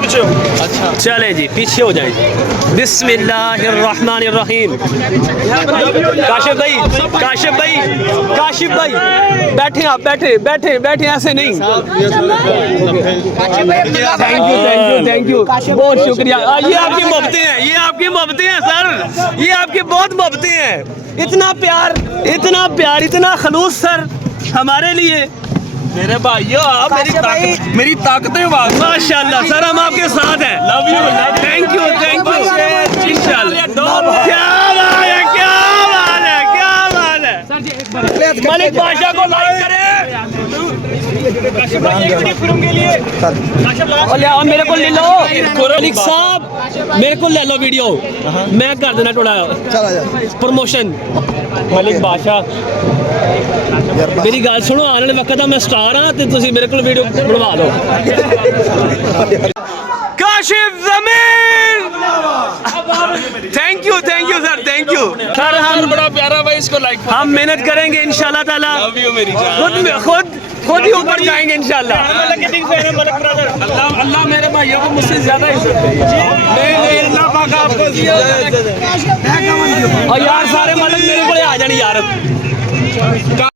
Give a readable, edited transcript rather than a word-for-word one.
पीछे हो। अच्छा चले जी पीछे हो जाए। बिस्मिल्लाहिर्रहमानिर्रहीम। काशिफ भाई काशिफ भाई काशिफ भाई बैठे आप बैठे बैठे बैठे ऐसे नहीं। थैंक यू बहुत शुक्रिया। ये आपकी मोहब्बतें हैं ये आपकी मोहब्बतें हैं सर ये आपकी बहुत मोहब्बतें हैं। इतना प्यार इतना खलूस सर हमारे लिए। मेरे भाइयों आप मेरी ताकतें माशाल्लाह सर हम आपके साथ हैं। लव यू थैंक यू इंशाल्लाह। क्या बात है मलिक बादशाह को लाइक करें। और मेरे को ले लो मलिक साहब मेरे को ले लो वीडियो मैं कर देना थोड़ा प्रमोशन। मलिक बादशाह मेरी गल सुनो आने वाले वक्त मैं स्टार हाँ तो तुम मेरे को वीडियो बनवा दो। काशिफ जमीन thank you sir thank you sir. हम बड़ा प्यारा भाई इसको लाइक हम मेहनत करेंगे इंशाल्लाह ताला। लव यू मेरी जान। खुद ही ऊपर जाएंगे इंशाल्लाह। अल्लाह मेरे भाइयों को मुझसे ज्यादा इज्जत देगा। नहीं अल्लाह पाक आपको और यार सारे मलिक मेरे को आ जाने यार।